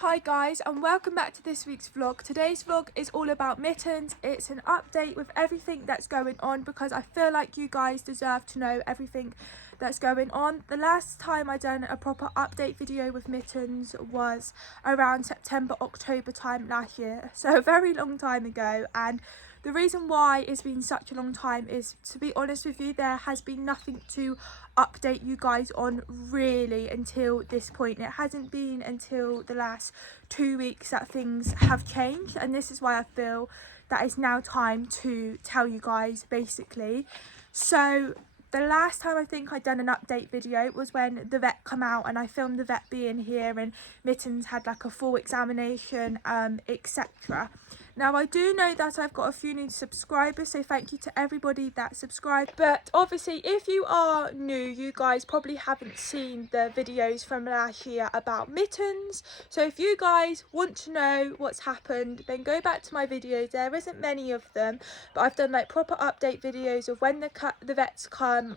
Hi guys, and welcome back to this week's vlog. Today's vlog is all about Mittens. It's an update with everything that's going on because I feel like you guys deserve to know everything that's going on. The last time I done a proper update video with Mittens was around September, October time last year, so a very long time ago. And the reason why it's been such a long time is, to be honest with you, there has been nothing to update you guys on really until this point. It hasn't been until the last 2 weeks that things have changed, and this is why I feel that it's now time to tell you guys basically. So the last time I think I'd done an update video was when the vet come out, and I filmed the vet being here and Mittens had like a full examination, etc. Now I do know that I've got a few new subscribers, so thank you to everybody that subscribed. But obviously if you are new, you guys probably haven't seen the videos from last year about Mittens. So if you guys want to know what's happened, then go back to my videos. There isn't many of them, but I've done like proper update videos of when the vets come,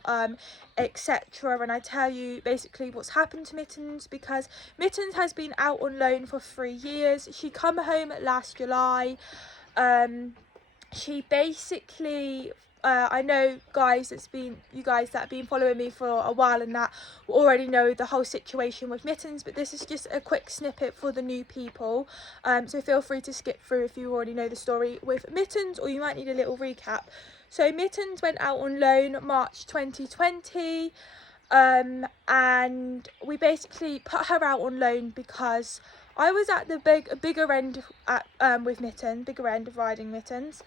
etc. And I tell you basically what's happened to Mittens, because Mittens has been out on loan for 3 years. She come home last July. She basically I know guys, you guys that have been following me for a while and that already know the whole situation with Mittens, but this is just a quick snippet for the new people, so feel free to skip through if you already know the story with Mittens, or you might need a little recap. So Mittens went out on loan March 2020, and we basically put her out on loan because I was at the bigger end with Mittens, bigger end of riding Mittens,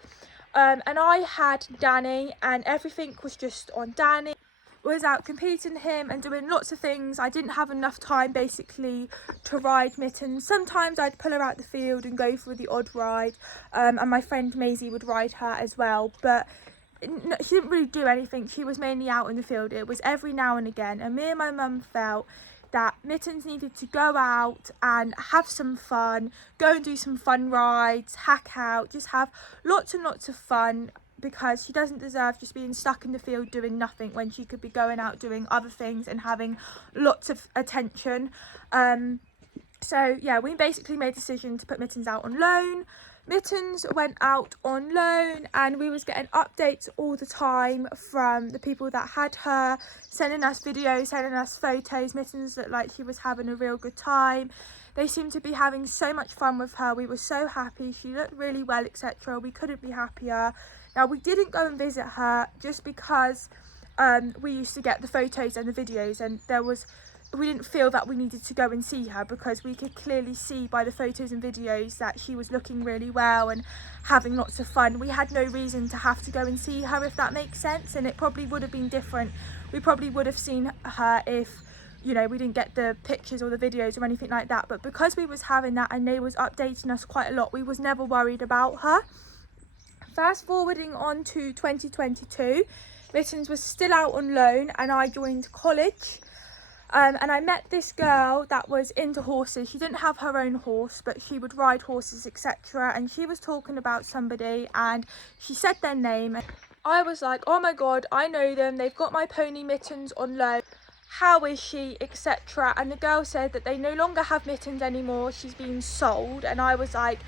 and I had Danny, and everything was just on Danny. Was out competing him and doing lots of things. I didn't have enough time basically to ride Mittens. Sometimes I'd pull her out the field and go for the odd ride, and my friend Maisie would ride her as well, but she didn't really do anything. She was mainly out in the field. It was every now and again, and me and my mum felt that Mittens needed to go out and have some fun, go and do some fun rides, hack out, just have lots and lots of fun, because she doesn't deserve just being stuck in the field doing nothing when she could be going out doing other things and having lots of attention. So yeah, we basically made a decision to put Mittens out on loan. Mittens went out on loan, and we was getting updates all the time from the people that had her, sending us videos, sending us photos. Mittens looked like she was having a real good time. They seemed to be having so much fun with her. We were so happy. She looked really well, etc. We couldn't be happier. Now we didn't go and visit her just because we used to get the photos and the videos, and we didn't feel that we needed to go and see her, because we could clearly see by the photos and videos that she was looking really well and having lots of fun. We had no reason to have to go and see her, if that makes sense, and it probably would have been different. We probably would have seen her if, you know, we didn't get the pictures or the videos or anything like that. But because we was having that and they was updating us quite a lot, we was never worried about her. Fast forwarding on to 2022, Mittens was still out on loan and I joined college. And I met this girl that was into horses. She didn't have her own horse, but she would ride horses, etc. And she was talking about somebody, and she said their name. I was like, oh my god, I know them. They've got my pony Mittens on loan. How is she, etc. And the girl said that they no longer have Mittens anymore. She's been sold. And I was like,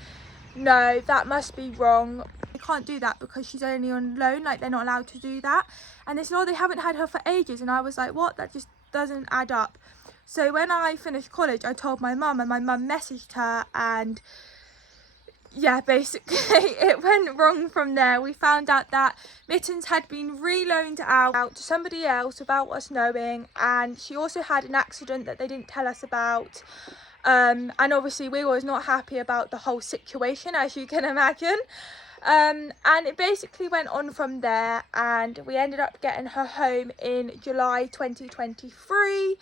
no, that must be wrong. They can't do that because she's only on loan. Like, they're not allowed to do that. And they said, oh, they haven't had her for ages. And I was like, what? That just doesn't add up. So when I finished college, I told my mum, and my mum messaged her, and yeah, basically it went wrong from there. We found out that Mittens had been reloaned out to somebody else without us knowing, and she also had an accident that they didn't tell us about. And obviously we was not happy about the whole situation, as you can imagine. And it basically went on from there, and we ended up getting her home in July 2023.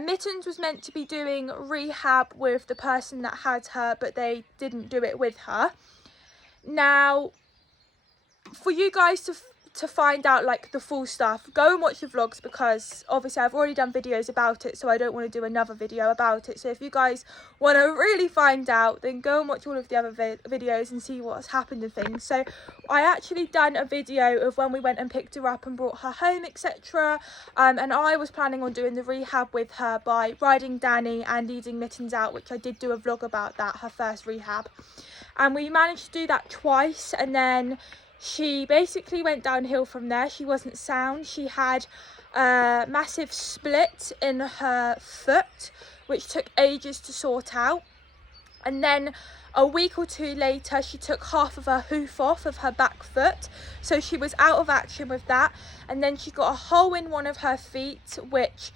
Mittens was meant to be doing rehab with the person that had her, but they didn't do it with her. Now, for you guys to find out like the full stuff, go and watch the vlogs, because obviously I've already done videos about it, so I don't want to do another video about it. So if you guys want to really find out, then go and watch all of the other videos and see what's happened and things. So I actually done a video of when we went and picked her up and brought her home, etc. And I was planning on doing the rehab with her by riding Danny and leading Mittens out, which I did do a vlog about that, her first rehab. And we managed to do that twice, and then she basically went downhill from there. She wasn't sound. She had a massive split in her foot, which took ages to sort out. And then a week or two later, she took half of her hoof off of her back foot. So she was out of action with that. And then she got a hole in one of her feet, which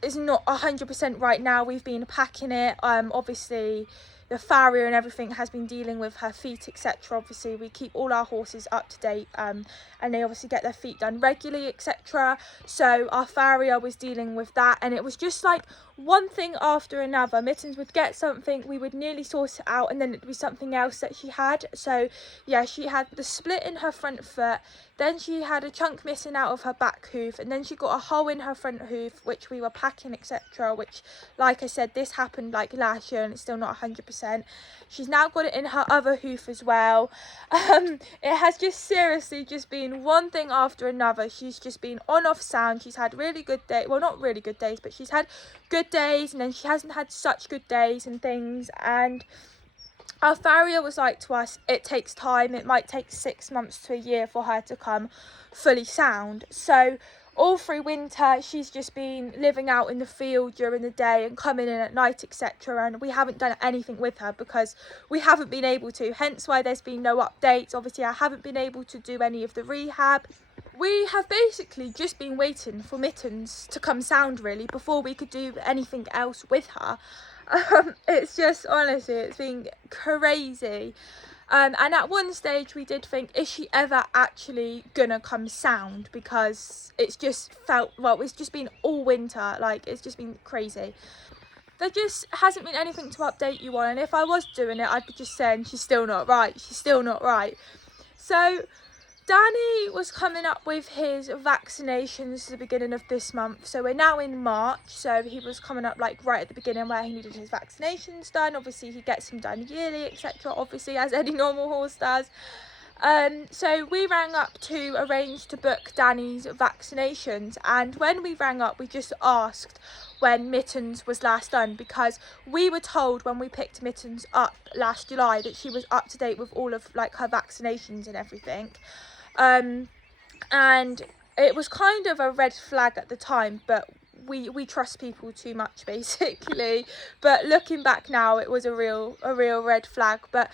is not 100% right now. We've been packing it. Obviously, the farrier and everything has been dealing with her feet, etc. Obviously we keep all our horses up to date, and they obviously get their feet done regularly, etc. So our farrier was dealing with that, and it was just like one thing after another. Mittens would get something, we would nearly sort it out, and then it'd be something else that she had. So yeah, she had the split in her front foot, then she had a chunk missing out of her back hoof, and then she got a hole in her front hoof, which we were packing, etc. Which, like I said, this happened like last year and it's still not 100%. She's now got it in her other hoof as well. It has just seriously just been one thing after another. She's just been on off sound. She's had really good days, well, not really good days, but she's had good days, and then she hasn't had such good days and things. And our farrier was like to us, it takes time. It might take 6 months to a year for her to come fully sound. So all through winter, she's just been living out in the field during the day and coming in at night, etc. And we haven't done anything with her because we haven't been able to. Hence why there's been no updates. Obviously, I haven't been able to do any of the rehab. We have basically just been waiting for Mittens to come sound, really, before we could do anything else with her. It's just, honestly, it's been crazy. And at one stage we did think, is she ever actually gonna come sound? Because it's just felt, well, it's just been all winter, like it's just been crazy. There just hasn't been anything to update you on, and if I was doing it, I'd be just saying she's still not right, she's still not right. So Danny was coming up with his vaccinations at the beginning of this month. So we're now in March, so he was coming up like right at the beginning where he needed his vaccinations done. Obviously he gets them done yearly, etc., obviously, as any normal horse does. So we rang up to arrange to book Danny's vaccinations, and when we rang up we just asked when Mittens was last done, because we were told when we picked Mittens up last July that she was up to date with all of like her vaccinations and everything. And it was kind of a red flag at the time, but we trust people too much, basically. But looking back now, it was a real red flag. But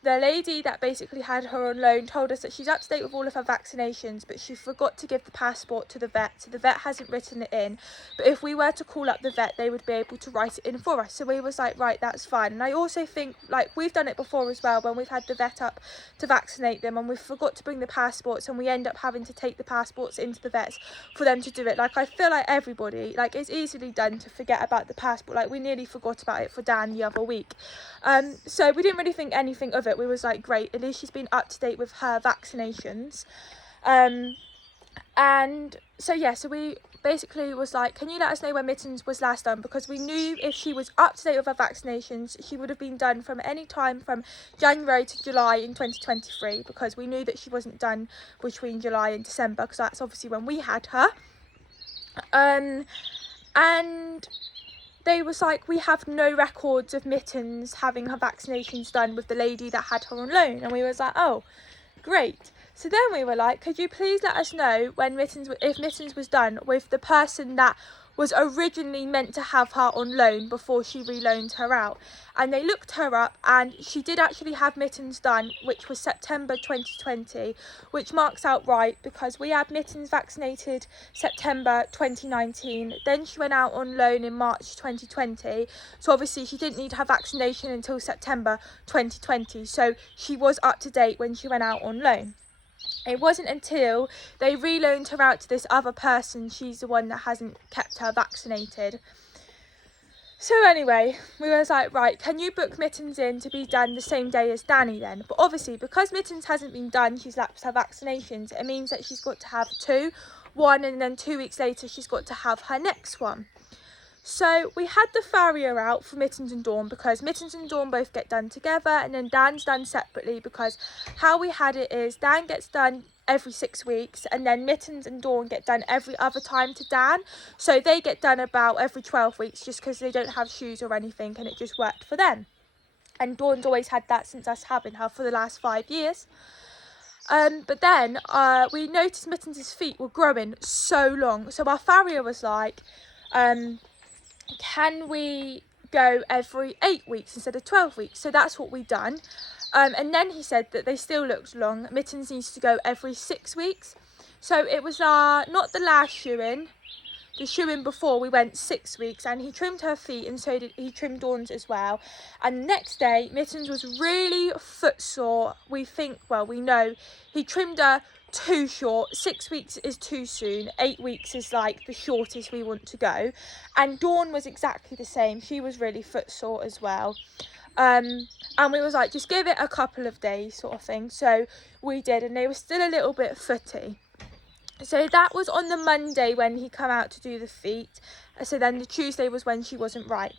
the lady that basically had her on loan told us that she's up to date with all of her vaccinations, but she forgot to give the passport to the vet, so the vet hasn't written it in. But if we were to call up the vet, they would be able to write it in for us. So we was like, right, that's fine. And I also think, like, we've done it before as well, when we've had the vet up to vaccinate them and we forgot to bring the passports, and we end up having to take the passports into the vets for them to do it. Like, I feel like everybody, like, it's easily done to forget about the passport. Like, we nearly forgot about it for Dan the other week. So we didn't really think anything of it. We was like, great, at least she's been up to date with her vaccinations. And so yeah, so we basically was like, can you let us know when Mittens was last done? Because we knew if she was up to date with her vaccinations, she would have been done from any time from January to July in 2023, because we knew that she wasn't done between July and December, because that's obviously when we had her. And they was like, we have no records of Mittens having her vaccinations done with the lady that had her on loan. And we was like, oh, great. So then we were like, could you please let us know when if Mittens was done with the person that was originally meant to have her on loan before she reloaned her out? And they looked her up, and she did actually have Mittens done, which was September 2020, which marks out right, because we had Mittens vaccinated September 2019. Then she went out on loan in March 2020. So obviously she didn't need her vaccination until September 2020. So she was up to date when she went out on loan. It wasn't until they reloaned her out to this other person, she's the one that hasn't kept her vaccinated. So anyway, we was like, right, can you book Mittens in to be done the same day as Danny then? But obviously, because Mittens hasn't been done, she's lapsed her vaccinations, it means that she's got to have one, and then 2 weeks later she's got to have her next one. So we had the farrier out for Mittens and Dawn, because Mittens and Dawn both get done together, and then Dan's done separately, because how we had it is Dan gets done every 6 weeks, and then Mittens and Dawn get done every other time to Dan. So they get done about every 12 weeks just because they don't have shoes or anything, and it just worked for them. And Dawn's always had that since us having her for the last 5 years. But then we noticed Mittens' feet were growing so long. So our farrier was like, can we go every 8 weeks instead of 12 weeks? So that's what we done. And then he said that they still looked long. Mittens needs to go every 6 weeks. So it was not the last shoeing. The shoeing before we went 6 weeks, and he trimmed her feet, and so did he trimmed Dawn's as well. And the next day Mittens was really footsore. We know he trimmed her too short. 6 weeks is too soon. 8 weeks is like the shortest we want to go. And Dawn was exactly the same. She was really footsore as well. And we was like, just give it a couple of days sort of thing. So we did, and they were still a little bit footy. So that was on the Monday when he come out to do the feet. So then the Tuesday was when she wasn't right.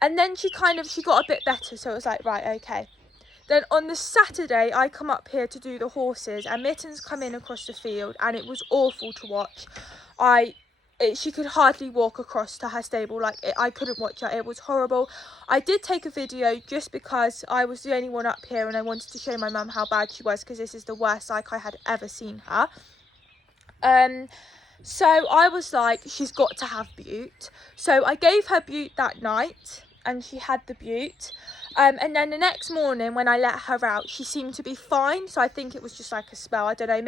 And then she got a bit better. So it was like, right, okay. Then on the Saturday, I come up here to do the horses, and Mittens come in across the field, and it was awful to watch. She could hardly walk across to her stable. I couldn't watch her. It was horrible. I did take a video just because I was the only one up here, and I wanted to show my mum how bad she was, because this is the worst I had ever seen her. So I was like, she's got to have Bute. So I gave her Bute that night, and she had the Bute. And then the next morning when I let her out, she seemed to be fine. So I think it was just like a spell. I don't know,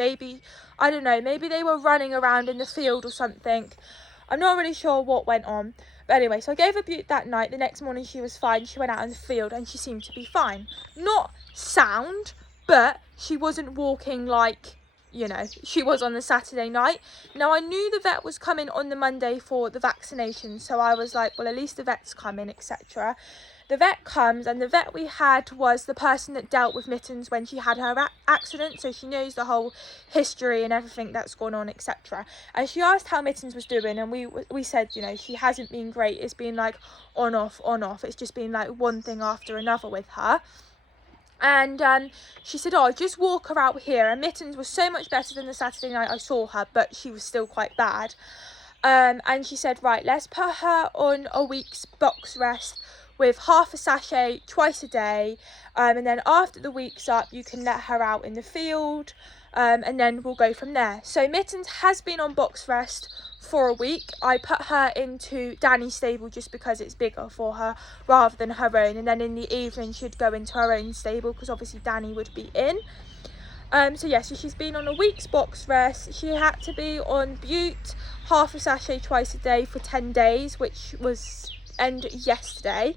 maybe they were running around in the field or something. I'm not really sure what went on. But anyway, so I gave her Bute that night. The next morning she was fine. She went out in the field and she seemed to be fine. Not sound, but she wasn't walking like, she was on the Saturday night. Now, I knew the vet was coming on the Monday for the vaccination, so I was like, well, at least the vet's coming, etc. The vet comes, and the vet we had was the person that dealt with Mittens when she had her accident, so she knows the whole history and everything that's gone on, etc. And she asked how Mittens was doing, and we said, she hasn't been great. It's been like on off. It's just been like one thing after another with her. And she said, just walk her out here. And Mittens was so much better than the Saturday night I saw her, but she was still quite bad. And she said, right, let's put her on a week's box rest with half a sachet twice a day. And then after the week's up, you can let her out in the field. And then we'll go from there. So Mittens has been on box rest for a week. I put her into Danny's stable just because it's bigger for her rather than her own, and then in the evening she'd go into her own stable because obviously Danny would be in. So she's been on a week's box rest. She had to be on Bute, half a sachet twice a day for 10 days, which was end yesterday.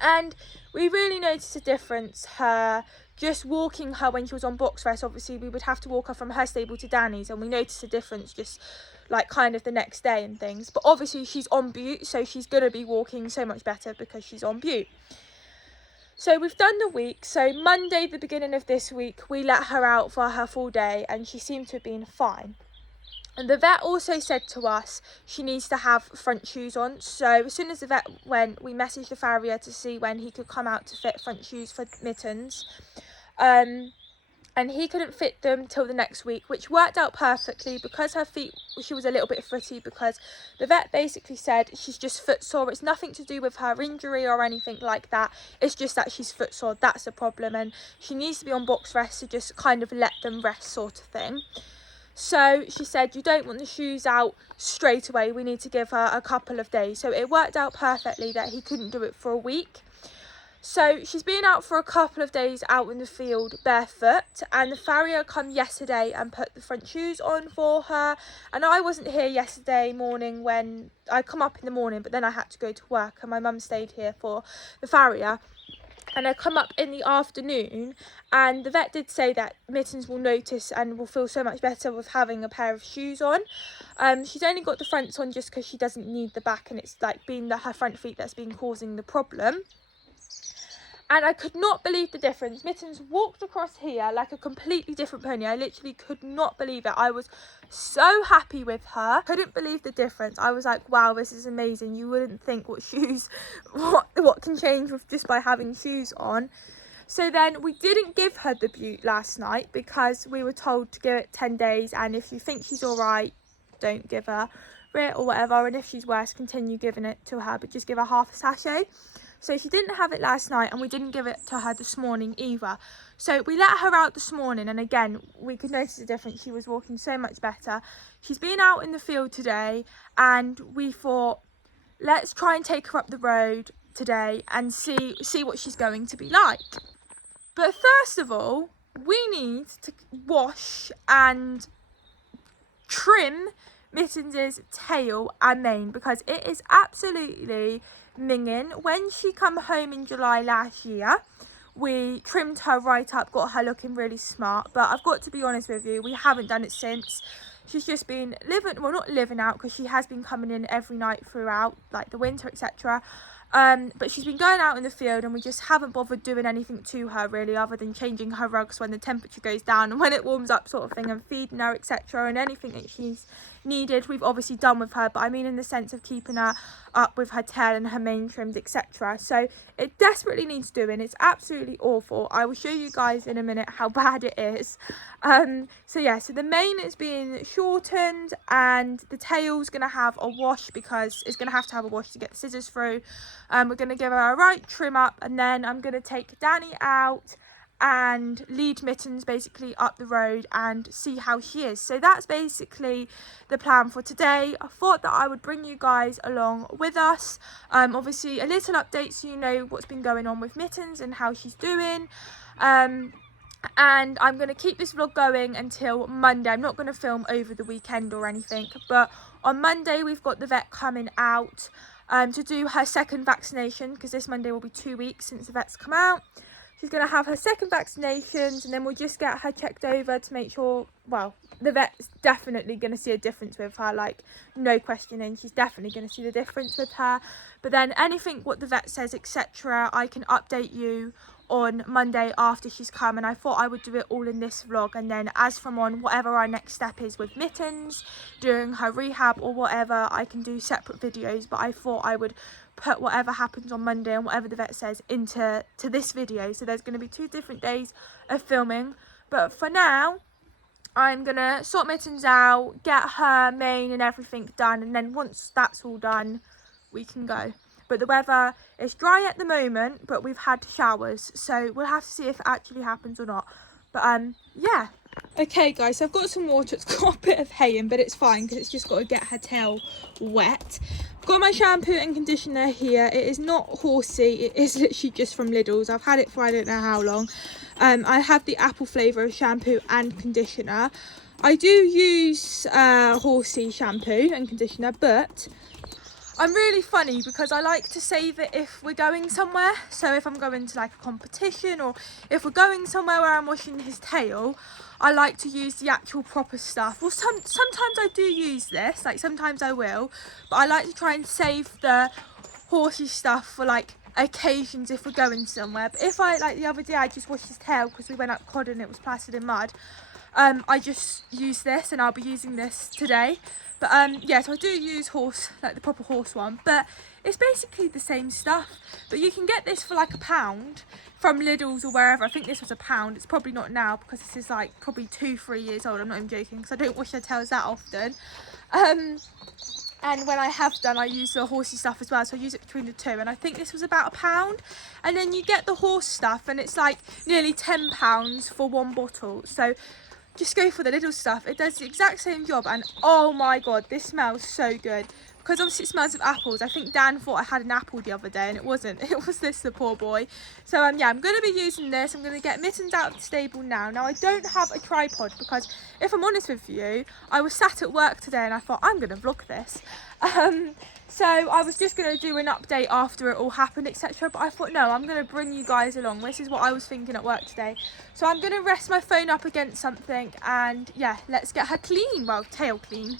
And we really noticed a difference, her just walking her when she was on box rest. Obviously we would have to walk her from her stable to Danny's, and we noticed a difference just like kind of the next day and things. But obviously she's on Bute, so she's going to be walking so much better because she's on Bute. So we've done the week. So Monday, the beginning of this week, we let her out for her full day, and she seemed to have been fine. And the vet also said to us she needs to have front shoes on. So as soon as the vet went, we messaged the farrier to see when he could come out to fit front shoes for Mittens. And he couldn't fit them till the next week, which worked out perfectly because her feet, she was a little bit footy, because the vet basically said she's just footsore. It's nothing to do with her injury or anything like that. It's just that she's footsore. That's the problem. And she needs to be on box rest to just kind of let them rest sort of thing. So she said, you don't want the shoes out straight away. We need to give her a couple of days. So it worked out perfectly that he couldn't do it for a week. So she's been out for a couple of days out in the field barefoot, and the farrier come yesterday and put the front shoes on for her. And I wasn't here yesterday morning when I come up in the morning, but then I had to go to work, and my mum stayed here for the farrier. and I come up in the afternoon, and the vet did say that Mittens will notice and will feel so much better with having a pair of shoes on. She's only got the fronts on just because she doesn't need the back, and it's like being her front feet that's been causing the problem. And I could not believe the difference. Mittens walked across here like a completely different pony. I literally could not believe it. I was so happy with her. Couldn't believe the difference. I was like, wow, this is amazing. You wouldn't think what can change with just by having shoes on. So then we didn't give her the Butte last night because we were told to give it 10 days. And if you think she's all right, don't give her it or whatever. And if she's worse, continue giving it to her, but just give her half a sachet. So she didn't have it last night, and we didn't give it to her this morning either. So we let her out this morning, and again, we could notice the difference. She was walking so much better. She's been out in the field today, and we thought, let's try and take her up the road today and see what she's going to be like. But first of all, we need to wash and trim Mittens' tail and mane because it is absolutely minging. When she come home in July last year, we trimmed her right up, got her looking really smart, but I've got to be honest with you, we haven't done it since. She's just been not living out because she has been coming in every night throughout like the winter, etc. But she's been going out in the field, and we just haven't bothered doing anything to her really, other than changing her rugs when the temperature goes down and when it warms up sort of thing, and feeding her, etc. And anything that she's needed we've obviously done with her, but I mean in the sense of keeping her up with her tail and her mane trimmed, etc. So it desperately needs doing. It's absolutely awful. I will show you guys in a minute how bad it is. So yeah, so the mane is being shortened, and the tail's gonna have a wash because it's gonna have to have a wash to get the scissors through. We're gonna give her a right trim up, and then I'm gonna take Danny out and lead Mittens basically up the road and see how she is. So that's basically the plan for today. I thought that I would bring you guys along with us. Obviously a little update so you know what's been going on with Mittens and how she's doing. And I'm going to keep this vlog going until Monday. I'm not going to film over the weekend or anything, but on Monday we've got the vet coming out to do her second vaccination, because this Monday will be 2 weeks since the vet's come out. She's going to have her second vaccinations, and then we'll just get her checked over to make sure, well, the vet's definitely going to see a difference with her, like, no questioning. She's definitely going to see the difference with her. But then anything what the vet says, etc., I can update you on Monday after she's come, and I thought I would do it all in this vlog, and then as from on, whatever our next step is with Mittens, during her rehab or whatever, I can do separate videos. But I thought I would put whatever happens on Monday and whatever the vet says into this video. So there's going to be 2 different days of filming, but for now I'm gonna sort Mittens out, get her mane and everything done, and then once that's all done we can go. But the weather is dry at the moment, but we've had showers, so we'll have to see if it actually happens or not. But yeah. Okay guys, so I've got some water. It's got a bit of hay in, but it's fine because it's just got to get her tail wet. I've got my shampoo and conditioner here. It is not Horsey, it is literally just from Lidl's. I've had it for I don't know how long. I have the apple flavour of shampoo and conditioner. I do use Horsey shampoo and conditioner, but I'm really funny because I like to save it if we're going somewhere. So if I'm going to like a competition, or if we're going somewhere where I'm washing his tail, I like to use the actual proper stuff. Well, sometimes I do use this, like sometimes I will, but I like to try and save the horsey stuff for like occasions if we're going somewhere. But if like the other day I just washed his tail because we went up cod and it was plastered in mud, I just use this, and I'll be using this today. But yeah, so I do use like the proper horse one, but it's basically the same stuff. But you can get this for like £1 from Lidl's or wherever. I think this was £1. It's probably not now because this is like probably 2-3 years old. I'm not even joking because I don't wash their tails that often. And when I have done, I use the horsey stuff as well, so I use it between the 2, and I think this was about £1. And then you get the horse stuff, and it's like nearly £10 for 1 bottle. So just go for the little stuff. It does the exact same job, and oh my god, this smells so good. Because obviously it smells of apples. I think Dan thought I had an apple the other day, and it wasn't. It was this, the poor boy. So yeah, I'm going to be using this. I'm going to get Mittens out of the stable now. Now I don't have a tripod because, if I'm honest with you, I was sat at work today and I thought I'm going to vlog this. So I was just going to do an update after it all happened, etc. But I thought, no, I'm going to bring you guys along. This is what I was thinking at work today. So I'm going to rest my phone up against something and yeah, let's get her clean. Well, tail clean.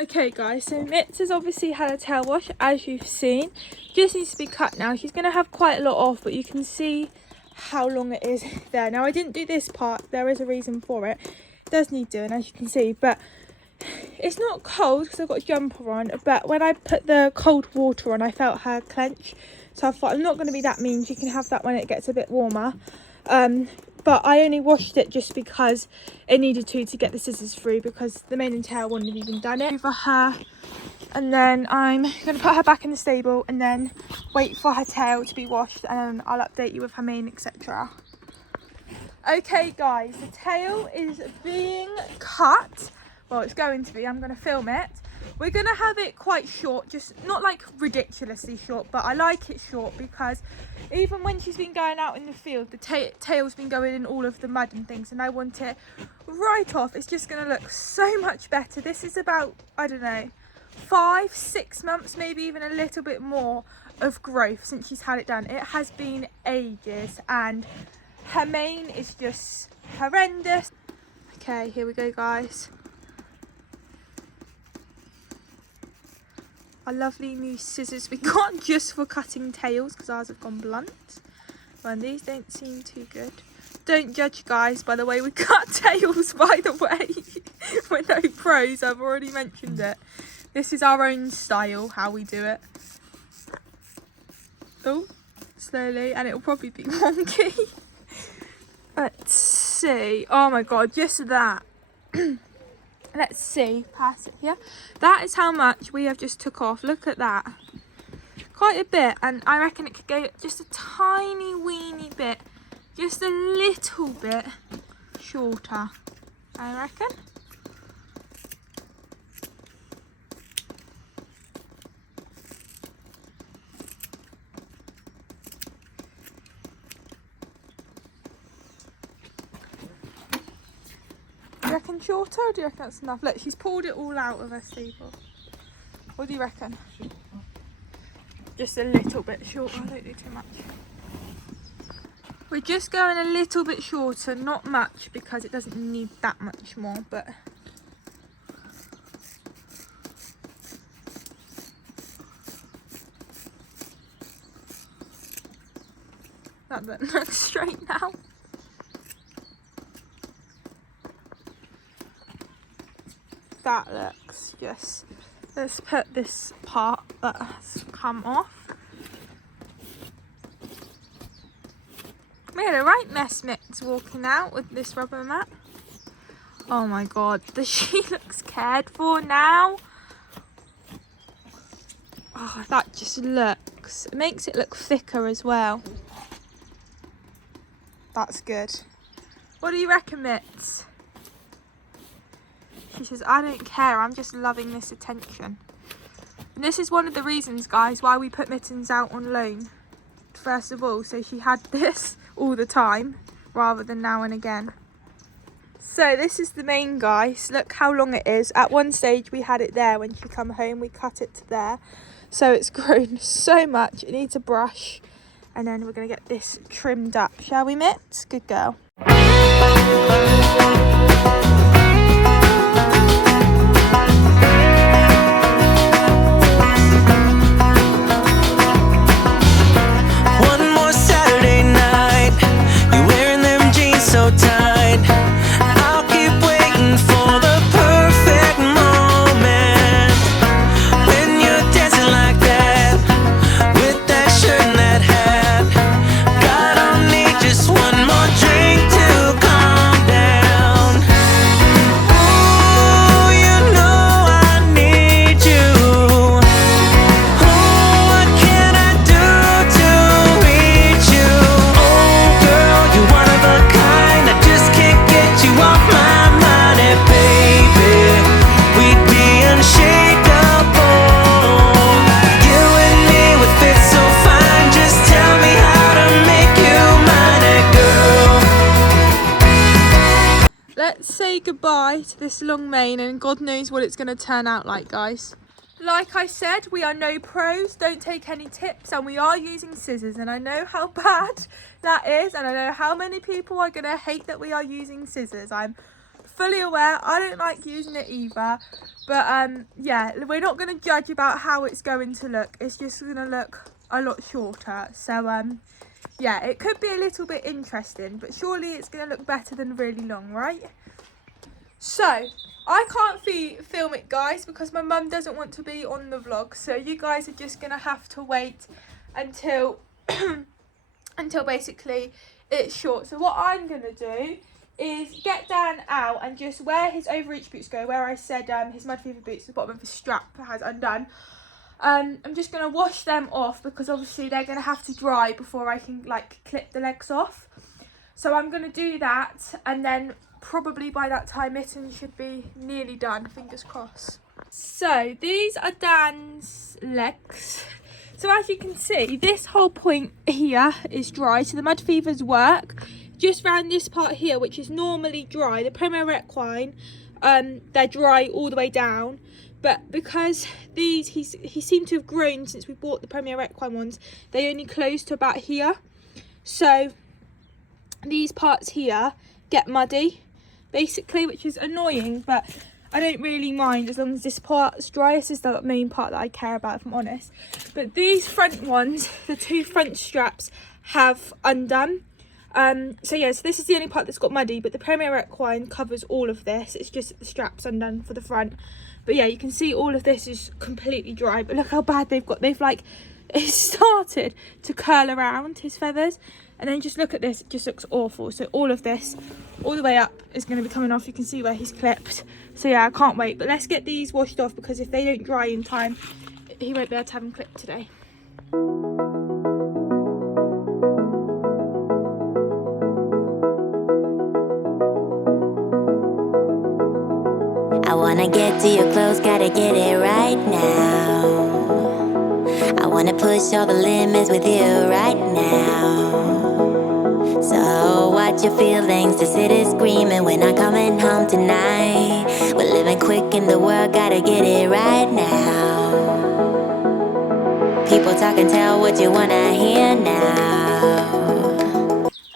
Okay guys, so Mitz has obviously had a tail wash, as you've seen. Just needs to be cut now. She's going to have quite a lot off, but you can see how long it is there. Now I didn't do this part, there is a reason for it. It does need doing, as you can see, but it's not cold because I've got a jumper on, but when I put the cold water on I felt her clench, so I thought I'm not going to be that mean, you can have that when it gets a bit warmer. But I only washed it just because it needed to get the scissors through, because the mane and tail wouldn't have even done it. Over her, and then I'm going to put her back in the stable and then wait for her tail to be washed, and I'll update you with her mane, etc. Okay guys, the tail is being cut. Well, it's going to be. I'm going to film it. We're going to have it quite short, just not like ridiculously short, but I like it short because even when she's been going out in the field, the tail's been going in all of the mud and things, and I want it right off. It's just going to look so much better. This is about, I don't know, 5-6 months, maybe even a little bit more of growth since she's had it done. It has been ages, and her mane is just horrendous. Okay, here we go guys. Our lovely new scissors we got just for cutting tails because ours have gone blunt. And these don't seem too good. Don't judge guys by the way we cut tails, by the way. We're no pros, I've already mentioned it. This is our own style, how we do it. Oh, slowly, and it'll probably be wonky. Let's see. Oh my god, just that. Let's see, pass it here. That is how much we have just took off. Look at that. Quite a bit, and I reckon it could go just a tiny weeny bit, just a little bit shorter, I reckon. Do you reckon shorter, or do you reckon that's enough? Look, she's pulled it all out of her stable. What do you reckon? Just a little bit shorter, don't do too much. We're just going a little bit shorter, not much, because it doesn't need that much more, but... That doesn't look straight now. That looks just... Let's put this part that has come off. We had a right mess mix walking out with this rubber mat. Oh my god, she looks cared for now. Oh, that just looks... It makes it look thicker as well. That's good. What do you reckon, Mitz? She says, I don't care, I'm just loving this attention. And this is one of the reasons, guys, why we put Mittens out on loan. First of all, so she had this all the time, rather than now and again. So this is the mane, guys. Look how long it is. At one stage we had it there when she come home. We cut it to there. So it's grown so much. It needs a brush. And then we're going to get this trimmed up. Shall we, Mitz? Good girl. So tight, I'll keep waiting for the perfect moment. When you're dancing like that, with that shirt and that hat, God, I'll need just one more drink to calm down. to this long mane, and God knows what it's going to turn out like, guys. Like I said, we are no pros, don't take any tips, and we are using scissors, and I know how bad that is, and I know how many people are going to hate that we are using scissors. I'm fully aware. I don't like using it either, but yeah, we're not going to judge about how it's going to look. It's just going to look a lot shorter, so yeah, it could be a little bit interesting, but surely it's going to look better than really long, right? So I can't film it, guys, because my mum doesn't want to be on the vlog, so you guys are just going to have to wait until until basically it's short. So what I'm going to do is get Dan out and just where his overreach boots go, where I said his mud fever boots, the bottom of his strap has undone. I'm just going to wash them off because obviously they're going to have to dry before I can like clip the legs off. So I'm going to do that, and then probably by that time Mitten should be nearly done, fingers crossed. So these are Dan's legs. So as you can see, this whole point here is dry, so the mud fevers work. Just around this part here, which is normally dry, the Premier Equine, they're dry all the way down. But because these, he seemed to have grown since we bought the Premier Equine ones, they only close to about here. So these parts here get muddy, basically, which is annoying, but I don't really mind as long as this part's dry. This is the main part that I care about, if I'm honest. But these front ones, the two front straps, have undone. So yeah, so this is the only part that's got muddy, but the Premier Equine covers all of this. It's just the straps undone for the front. But yeah, you can see all of this is completely dry, but look how bad they've like, it started to curl around his feathers. And then just look at this, it just looks awful. So all of this, all the way up, is going to be coming off. You can see where he's clipped. So yeah, I can't wait. But let's get these washed off, because if they don't dry in time, he won't be able to have them clipped today. I wanna get to your clothes, gotta get it right now. I wanna push all the limits with you right now. So watch your feelings, the city's screaming, we're not coming home tonight. We're living quick in the world, gotta get it right now. People talk and tell what you wanna hear now.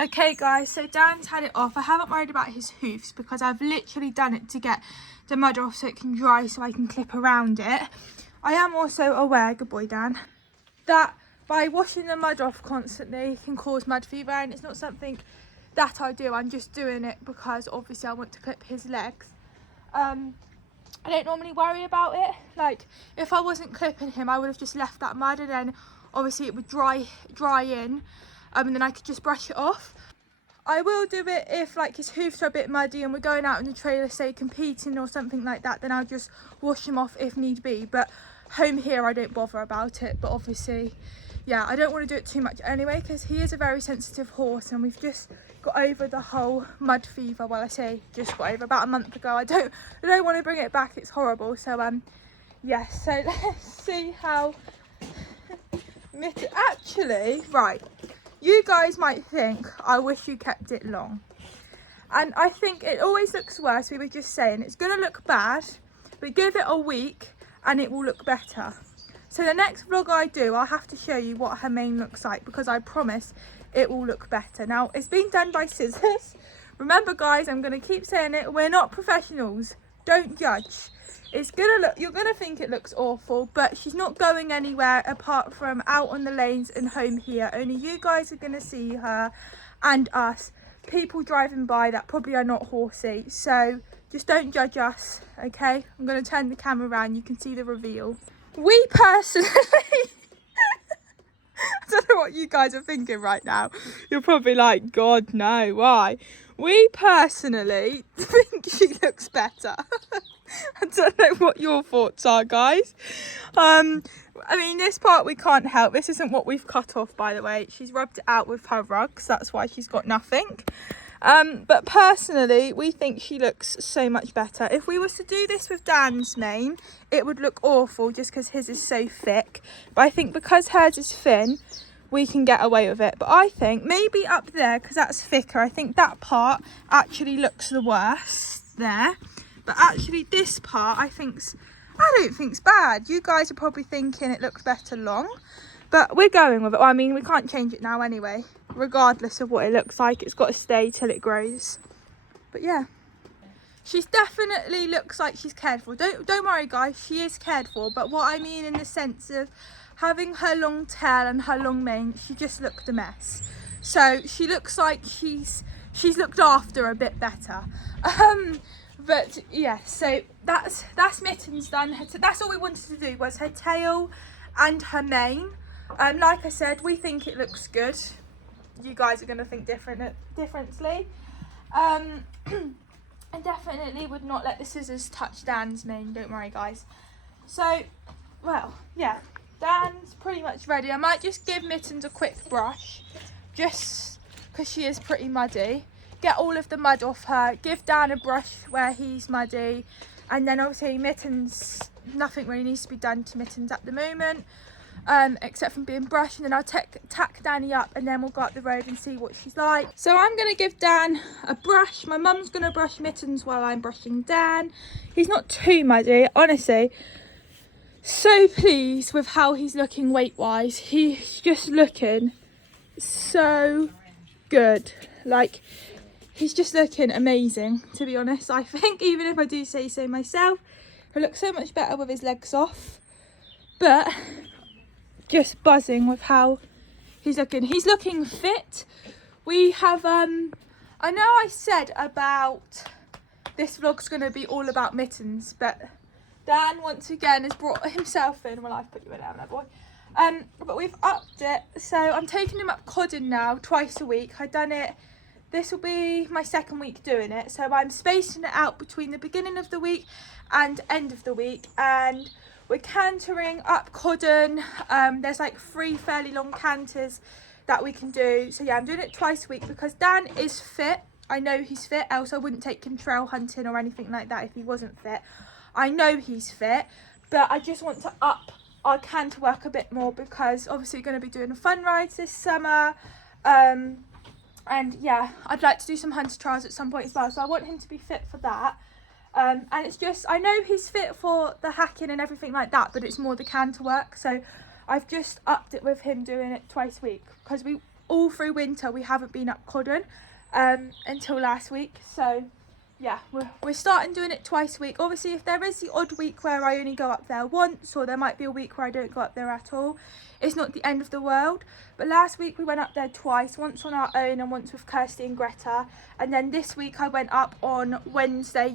Okay guys, so Dan's had it off. I haven't worried about his hoofs because I've literally done it to get the mud off so it can dry, so I can clip around it. I am also aware, good boy Dan, that by washing the mud off constantly can cause mud fever, and it's not something that I do. I'm just doing it because obviously I want to clip his legs. I don't normally worry about it. Like if I wasn't clipping him, I would have just left that mud, and then obviously it would dry in, and then I could just brush it off. I will do it if like his hoofs are a bit muddy and we're going out in the trailer, say competing or something like that, then I'll just wash him off if need be. But home here I don't bother about it. But obviously, yeah, I don't want to do it too much anyway, because he is a very sensitive horse, and we've just got over the whole mud fever. Well, I say just got over, about a month ago. I don't want to bring it back, it's horrible. So yeah, so let's see how actually, right, you guys might think I wish you kept it long, and I think it always looks worse. We were just saying it's going to look bad, but give it a week and it will look better. So the next vlog I do, I'll have to show you what her mane looks like, because I promise it will look better. Now, it's been done by scissors. Remember guys, I'm going to keep saying it, we're not professionals, don't judge. It's gonna look, you're gonna think it looks awful, but she's not going anywhere apart from out on the lanes and home here. Only you guys are gonna see her, and us, people driving by that probably are not horsey. So just don't judge us, okay? I'm gonna turn the camera around, you can see the reveal. We personally, I don't know what you guys are thinking right now. You're probably like, God no, why? We personally think she looks better. I don't know what your thoughts are, guys. I mean, this part we can't help. This isn't what we've cut off, by the way. She's rubbed it out with her rugs. That's why she's got nothing. But personally, we think she looks so much better. If we was to do this with Dan's mane, it would look awful just because his is so thick. But I think because hers is thin, we can get away with it. But I think maybe up there, because that's thicker, I think that part actually looks the worst there. but actually this part I don't think's bad. You guys are probably thinking it looks better long, but we're going with it. Well, I mean, we can't change it now anyway, regardless of what it looks like. It's got to stay till it grows. But yeah, she's definitely looks like she's cared for. Don't worry guys, she is cared for, but what I mean in the sense of having her long tail and her long mane, she just looked a mess. So she looks like she's looked after a bit better. But yeah, so that's Mittens done. That's all we wanted to do, was her tail and her mane. Like I said, we think it looks good. You guys are going to think differently. I definitely would not let the scissors touch Dan's mane, don't worry guys. So, well, yeah, Dan's pretty much ready. I might just give Mittens a quick brush, just because she is pretty muddy. Get all of the mud off her, give Dan a brush where he's muddy, and then obviously Mittens, nothing really needs to be done to Mittens at the moment, except from being brushed, and then I'll tack Danny up, and then we'll go up the road and see what she's like. So I'm going to give Dan a brush. My mum's going to brush Mittens while I'm brushing Dan. He's not too muddy, honestly. So pleased with how he's looking weight-wise. He's just looking so good. Like, he's just looking amazing, to be honest. I think, even if I do say so myself, he'll look so much better with his legs off. But just buzzing with how he's looking. He's looking fit. We have, I know I said about this vlog's going to be all about Mittens, but Dan once again has brought himself in. Well, I've put you in there, boy. But we've upped it. So I'm taking him up codding now twice a week. I've done it. This will be my second week doing it. So I'm spacing it out between the beginning of the week and end of the week. And we're cantering up coddon. There's like 3 fairly long canters that we can do. So yeah, I'm doing it twice a week because Dan is fit. I know he's fit, else I wouldn't take him trail hunting or anything like that if he wasn't fit. I know he's fit, but I just want to up our canter work a bit more because obviously we're going to be doing fun rides this summer. And yeah, I'd like to do some hunter trials at some point as well. So I want him to be fit for that. And it's just, I know he's fit for the hacking and everything like that, but it's more the canter work. So I've just upped it with him doing it twice a week because we all through winter we haven't been up coddon until last week. So yeah, we're starting doing it twice a week. Obviously, if there is the odd week where I only go up there once, or there might be a week where I don't go up there at all, it's not the end of the world. But last week we went up there twice, once on our own and once with Kirsty and Greta. And then this week I went up on Wednesday.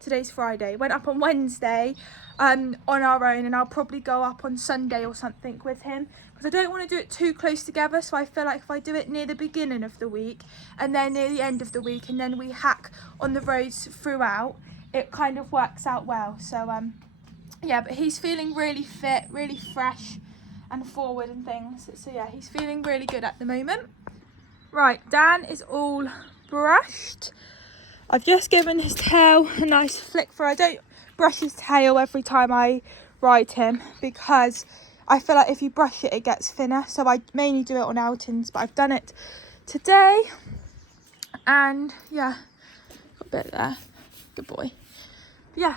Today's Friday. Went up on Wednesday on our own, and I'll probably go up on Sunday or something with him because I don't want to do it too close together. So I feel like if I do it near the beginning of the week and then near the end of the week and then we hack on the roads throughout, it kind of works out well. So yeah, but he's feeling really fit, really fresh and forward and things. So yeah, he's feeling really good at the moment. Right, Dan is all brushed. I've just given his tail a nice flick for. I don't brush his tail every time I ride him because I feel like if you brush it, it gets thinner. So I mainly do it on outings, but I've done it today. And yeah, got a bit there. Good boy. Yeah.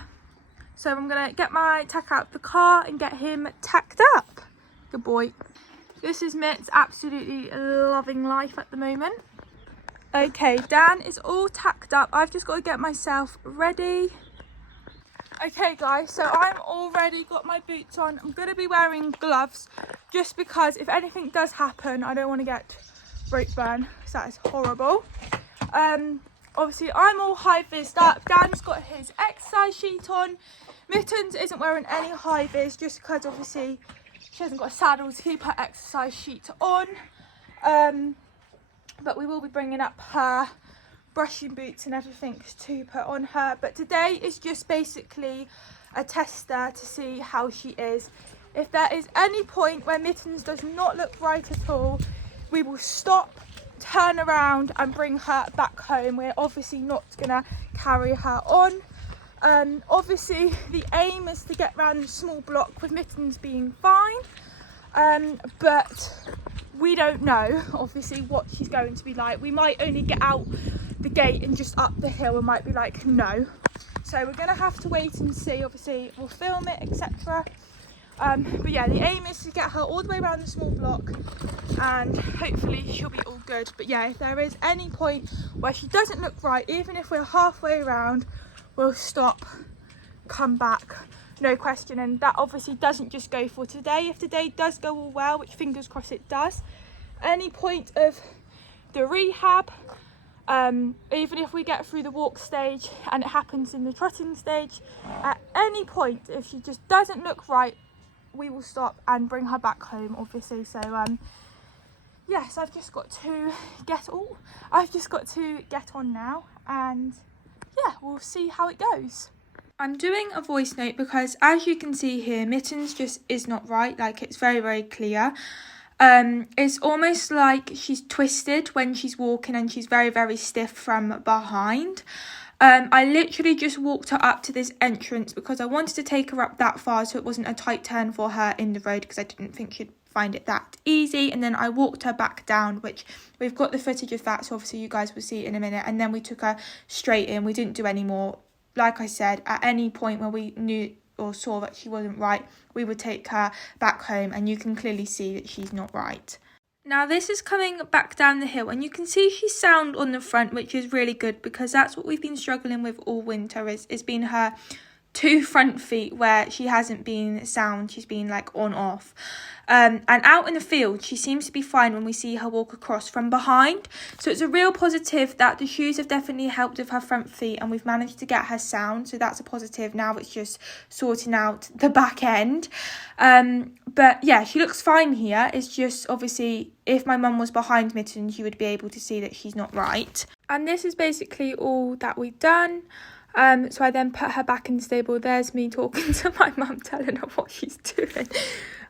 So I'm going to get my tack out of the car and get him tacked up. Good boy. This is Mitt's absolutely loving life at the moment. Okay, Dan is all tacked up. I've just got to get myself ready. Okay guys, so I'm all ready, got my boots on. I'm going to be wearing gloves just because if anything does happen, I don't want to get rope burn because that is horrible. Obviously I'm all high-vised up. Dan's got his exercise sheet on. Mittens isn't wearing any high-vis just because obviously she hasn't got a saddle to keep her exercise sheet on. But we will be bringing up her brushing boots and everything to put on her. But today is just basically a tester to see how she is. If there is any point where Mittens does not look right at all, we will stop, turn around and bring her back home. We're obviously not gonna carry her on. Obviously the aim is to get around the small block with Mittens being fine, but we don't know obviously what she's going to be like. We might only get out the gate and just up the hill and might be like no. So we're going to have to wait and see. Obviously we'll film it, etc. But yeah, the aim is to get her all the way around the small block and hopefully she'll be all good. But yeah, if there is any point where she doesn't look right, even if we're halfway around, we'll stop, come back, no question. And that obviously doesn't just go for today. If today does go all well, which fingers crossed it does, any point of the rehab, even if we get through the walk stage and it happens in the trotting stage, at any point if she just doesn't look right, we will stop and bring her back home, obviously. So yes, I've just got to get on now, and yeah, we'll see how it goes. I'm doing a voice note because, as you can see here, Mittens just is not right. Like, it's very, very clear. It's almost like she's twisted when she's walking, and she's very, very stiff from behind. I literally just walked her up to this entrance because I wanted to take her up that far so it wasn't a tight turn for her in the road, because I didn't think she'd find it that easy. And then I walked her back down, which we've got the footage of that, so obviously you guys will see it in a minute. And then we took her straight in. We didn't do any more. Like I said, at any point where we knew or saw that she wasn't right, we would take her back home, and you can clearly see that she's not right. Now this is coming back down the hill, and you can see she's sound on the front, which is really good, because that's what we've been struggling with all winter, is been her 2 front feet where she hasn't been sound. She's been like on off. And out in the field she seems to be fine when we see her walk across from behind, so it's a real positive that the shoes have definitely helped with her front feet and we've managed to get her sound, so that's a positive. Now it's just sorting out the back end. But yeah, she looks fine here. It's just obviously if my mum was behind Mittens, you would be able to see that she's not right. And this is basically all that we've done. So I then put her back in the stable. There's me talking to my mum, telling her what she's doing.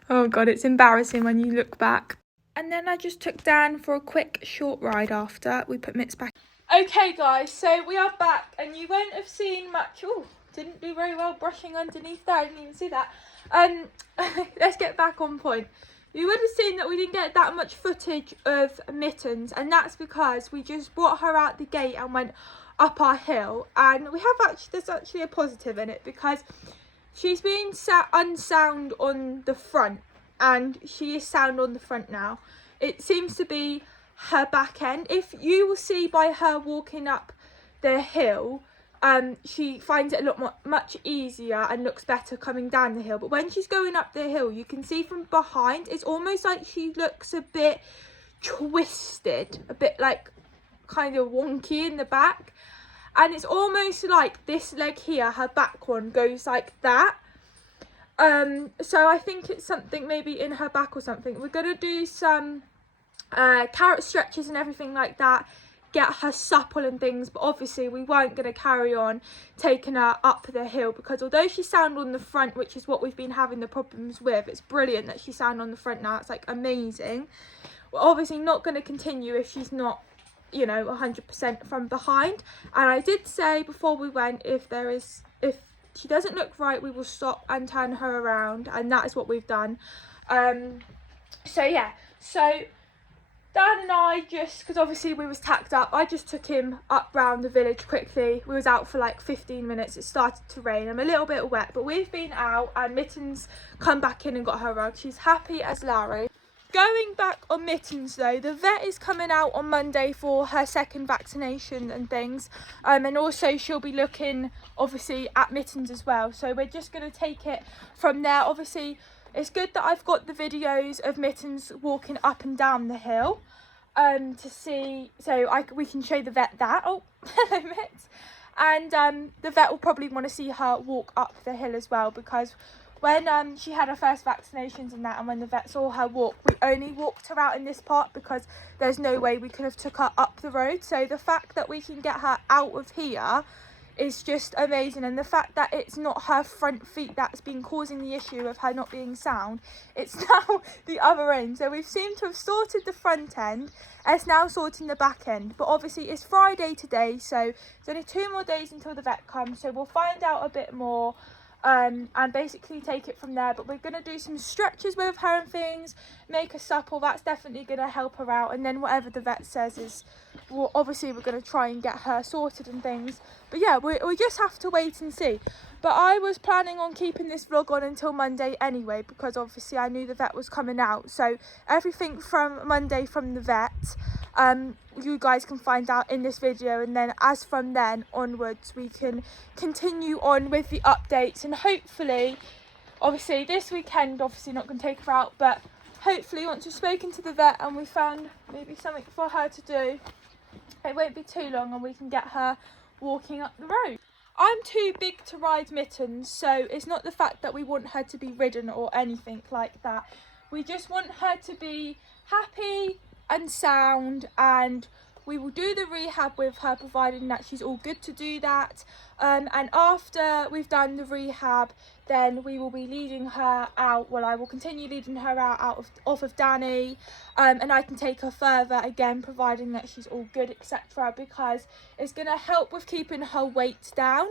Oh God, it's embarrassing when you look back. And then I just took Dan for a quick short ride after we put Mitts back. Okay guys, so we are back, and you won't have seen much. Oh, didn't do very well brushing underneath there. I didn't even see that. Let's get back on point. You would have seen that we didn't get that much footage of Mittens, and that's because we just brought her out the gate and went up our hill, and there's actually a positive in it, because she's been unsound on the front and she is sound on the front now. It seems to be her back end. If you will see by her walking up the hill, she finds it a lot much easier and looks better coming down the hill. But when she's going up the hill, you can see from behind, it's almost like she looks a bit twisted, a bit like kind of wonky in the back. And it's almost like this leg here, her back one, goes like that. So I think it's something maybe in her back or something. We're going to do some carrot stretches and everything like that, get her supple and things, but obviously we weren't going to carry on taking her up the hill, because although she's sound on the front, which is what we've been having the problems with, it's brilliant that she's sound on the front now. It's like amazing. We're obviously not going to continue if she's not, you know, 100% from behind. And I did say before we went, if she doesn't look right, we will stop and turn her around, and that is what we've done. So yeah, so Dan and I just, because obviously we was tacked up, I just took him up round the village quickly. We was out for like 15 minutes. It started to rain. I'm a little bit wet, but we've been out, and Mittens come back in and got her rug. She's happy as Larry. Going back on Mittens though, the vet is coming out on Monday for her second vaccination and things, and also she'll be looking obviously at Mittens as well, so we're just going to take it from there. Obviously it's good that I've got the videos of Mittens walking up and down the hill to see, so we can show the vet that. Oh, hello Mitts. And the vet will probably want to see her walk up the hill as well, because when she had her first vaccinations and that, and when the vet saw her walk, we only walked her out in this part because there's no way we could have took her up the road. So the fact that we can get her out of here is just amazing. And the fact that it's not her front feet that's been causing the issue of her not being sound, it's now the other end. So we've seemed to have sorted the front end, and it's now sorting the back end. But obviously it's Friday today, so it's only 2 more days until the vet comes, so we'll find out a bit more and basically take it from there. But we're going to do some stretches with her and things, make her supple. That's definitely going to help her out, and then whatever the vet says is, well, obviously we're going to try and get her sorted and things. But yeah, we just have to wait and see. But I was planning on keeping this vlog on until Monday anyway, because obviously I knew the vet was coming out. So everything from Monday from the vet, you guys can find out in this video, and then as from then onwards we can continue on with the updates, and hopefully, obviously this weekend, obviously not going to take her out, but hopefully once we've spoken to the vet and we found maybe something for her to do, it won't be too long and we can get her walking up the road. I'm too big to ride Mittens, so it's not the fact that we want her to be ridden or anything like that. We just want her to be happy and sound, and we will do the rehab with her providing that she's all good to do that, and after we've done the rehab, then we will be leading her out. Well, I will continue leading her out off of Danny, and I can take her further again providing that she's all good, etc., because it's going to help with keeping her weight down,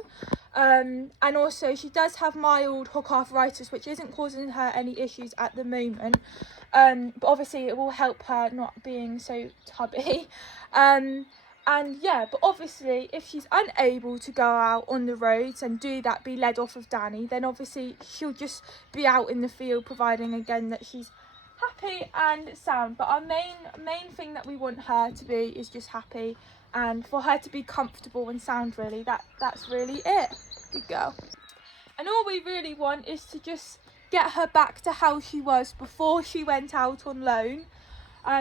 and also she does have mild hook arthritis, which isn't causing her any issues at the moment. But obviously it will help her not being so tubby, and yeah, but obviously if she's unable to go out on the roads and do that, be led off of Danny, then obviously she'll just be out in the field providing again that she's happy and sound. But our main thing that we want her to be is just happy, and for her to be comfortable and sound, really. That's really it. Good girl. And all we really want is to just get her back to how she was before she went out on loan,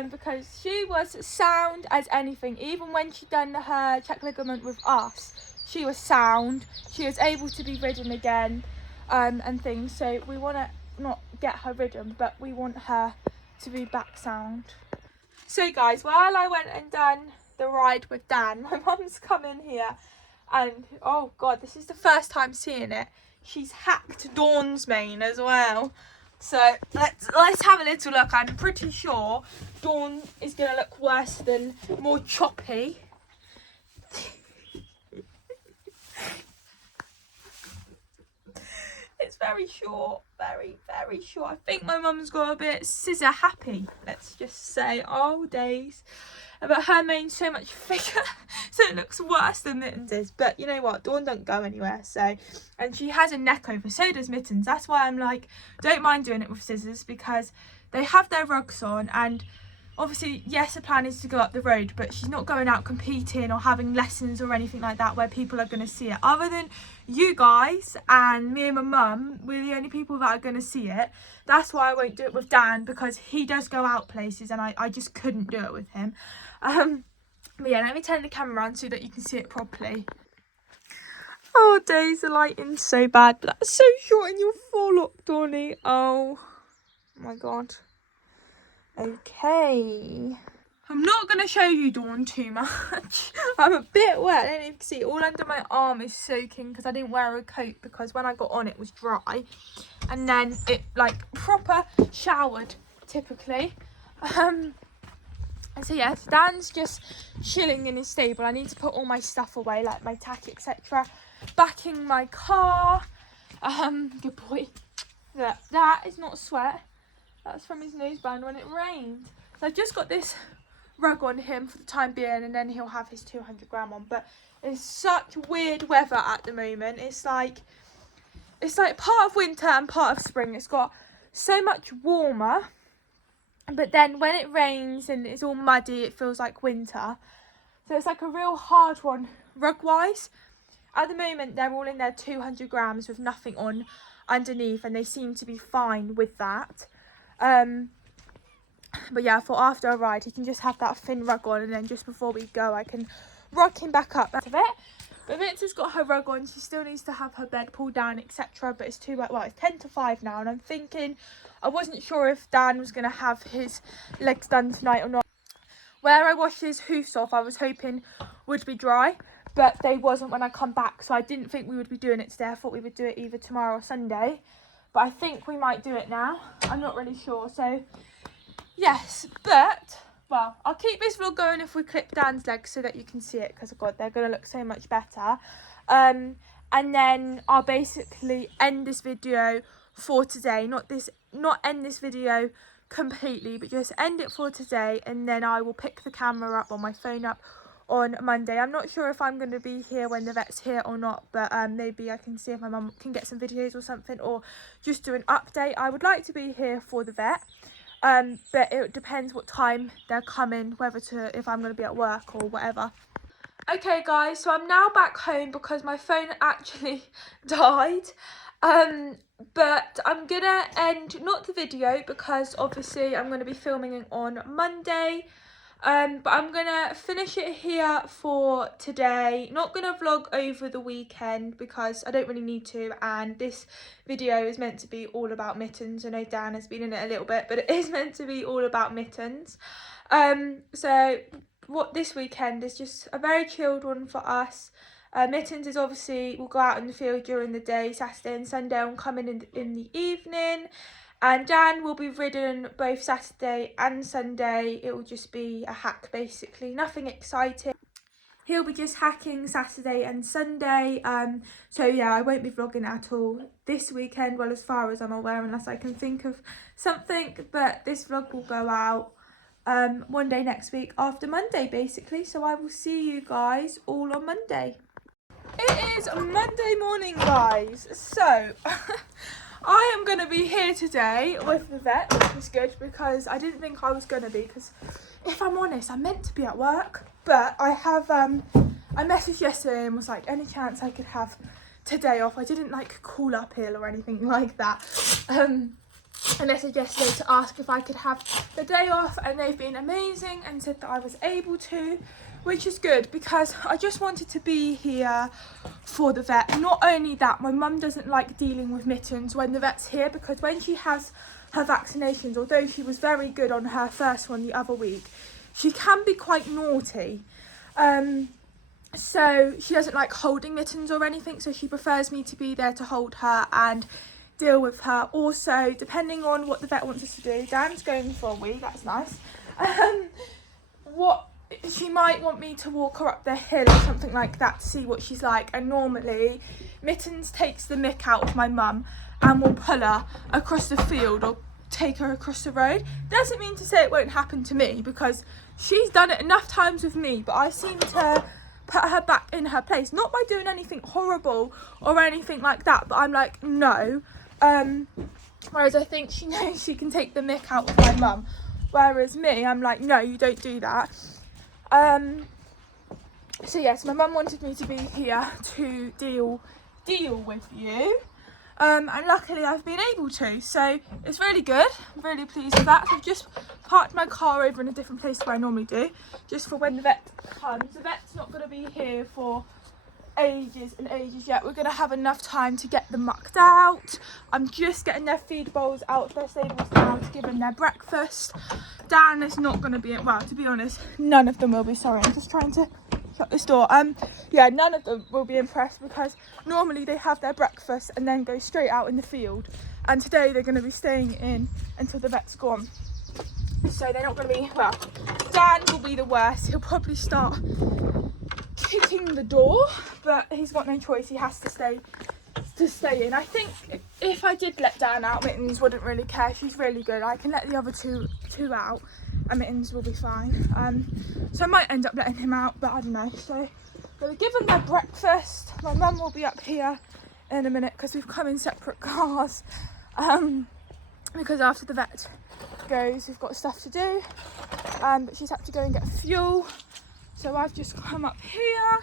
because she was sound as anything. Even when she done her check ligament with us, she was sound, she was able to be ridden again, and things. So we want to not get her ridden, but we want her to be back sound. So guys, while I went and done the ride with Dan, my mum's come in here, and oh god, this is the first time seeing it. She's hacked Dawn's mane as well. So let's have a little look. I'm pretty sure Dawn is going to look worse than more choppy. It's very short, very short. I think my mum's got a bit scissor happy, let's just say. Oh days. But her mane's so much thicker, so it looks worse than Mittens is. But you know what, Dawn don't go anywhere, so, and she has a neck over, so does Mittens. That's why I'm like, don't mind doing it with scissors, because they have their rugs on, and obviously, yes, the plan is to go up the road, but she's not going out competing or having lessons or anything like that where people are going to see it. Other than you guys and me and my mum, we're the only people that are going to see it. That's why I won't do it with Dan, because he does go out places and I just couldn't do it with him. But yeah, let me turn the camera around so that you can see it properly. Oh days, the lighting's so bad. That's so short and you'll fall up, Dawny. Oh my god. Okay. I'm not going to show you Dawn too much. I'm a bit wet. I don't know if you can see. All under my arm is soaking because I didn't wear a coat, because when I got on it was dry. And then it like proper showered typically. And so yeah, Dan's just chilling in his stable. I need to put all my stuff away, like my tack, etc. Back in my car. Good boy. That is not sweat. That's from his noseband when it rained. So I've just got this rug on him for the time being, and then he'll have his 200 gram on. But it's such weird weather at the moment. It's like part of winter and part of spring. It's got so much warmer, but then when it rains and it's all muddy, it feels like winter. So it's like a real hard one rug wise. At the moment they're all in their 200 grams with nothing on underneath, and they seem to be fine with that. But yeah, for after a ride he can just have that thin rug on, and then just before we go I can rock him back up out of it. But Vince's got her rug on. She still needs to have her bed pulled down, etc. But it's too late. Well, it's 10 to 5 now, and I'm thinking, I wasn't sure if Dan was going to have his legs done tonight or not. Where I washed his hoofs off, I was hoping would be dry, but they wasn't when I come back, so I didn't think we would be doing it today. I thought we would do it either tomorrow or Sunday, but I think we might do it now. I'm not really sure, so yes. But well, I'll keep this vlog going if we clip Dan's legs so that you can see it, because god, they're going to look so much better. And and then I'll basically end this video for today. Not end this video completely, but just end it for today, and then I will pick the camera up on my phone up on Monday. I'm not sure if I'm going to be here when the vet's here or not, but maybe I can see if my mum can get some videos or something, or just do an update. I would like to be here for the vet, but it depends what time they're coming, if I'm going to be at work or whatever. Okay guys, so I'm now back home because my phone actually died. But I'm gonna end not the video because obviously I'm gonna be filming it on Monday. But I'm gonna finish it here for today. Not gonna vlog over the weekend because I don't really need to, and this video is meant to be all about mittens. I know Dan has been in it a little bit, but it is meant to be all about mittens. So what this weekend is just a very chilled one for us. Mittens is obviously, we'll go out in the field during the day, Saturday and Sunday. I'm coming in the evening, and Dan will be ridden both Saturday and Sunday. It will just be a hack basically, nothing exciting. He'll be just hacking Saturday and Sunday. So yeah, I won't be vlogging at all this weekend, well, as far as I'm aware, unless I can think of something. But this vlog will go out one day next week after Monday basically. So I will see you guys all on Monday. It is Monday morning guys, so I am going to be here today with the vet, which is good because I didn't think I was going to be, because if I'm honest, I'm meant to be at work, but I have I messaged yesterday and was like, any chance I could have today off. I didn't like call up ill or anything like that. I messaged yesterday to ask if I could have the day off, and they've been amazing and said that I was able to, which is good because I just wanted to be here for the vet. Not only that, my mum doesn't like dealing with mittens when the vet's here, because when she has her vaccinations, although she was very good on her first one the other week, she can be quite naughty. So she doesn't like holding mittens or anything, so she prefers me to be there to hold her and deal with her. Also, depending on what the vet wants us to do, Dan's going for a wee, that's nice. She might want me to walk her up the hill or something like that to see what she's like, and normally Mittens takes the mick out of my mum and will pull her across the field or take her across the road. Doesn't mean to say it won't happen to me, because she's done it enough times with me, but I seem to put her back in her place, not by doing anything horrible or anything like that, but I'm like, no. Whereas I think she knows she can take the mick out of my mum, whereas me, I'm like, no, you don't do that. So yes, my mum wanted me to be here to deal with you, and luckily I've been able to, so it's really good. I'm really pleased with that. So I've just parked my car over in a different place where I normally do, just for when the vet comes. The vet's not going to be here for ages and ages yet. We're going to have enough time to get them mucked out. I'm just getting their feed bowls out of their stables now to give them their breakfast. Dan is not going to be, well, to be honest, none of them will be. Sorry, I'm just trying to shut this door. Yeah, none of them will be impressed, because normally they have their breakfast and then go straight out in the field, and today they're going to be staying in until the vet's gone. So they're not going to be, well, Dan will be the worst. He'll probably start kicking the door, but he's got no choice. He has to stay in. I think if I did let Dan out, Mittens wouldn't really care. She's really good. I can let the other two out and Mittens will be fine. So I might end up letting him out, but I don't know. So we'll give them their breakfast. My mum will be up here in a minute because we've come in separate cars, because after the vet goes, we've got stuff to do, but she's had to go and get fuel. So I've just come up here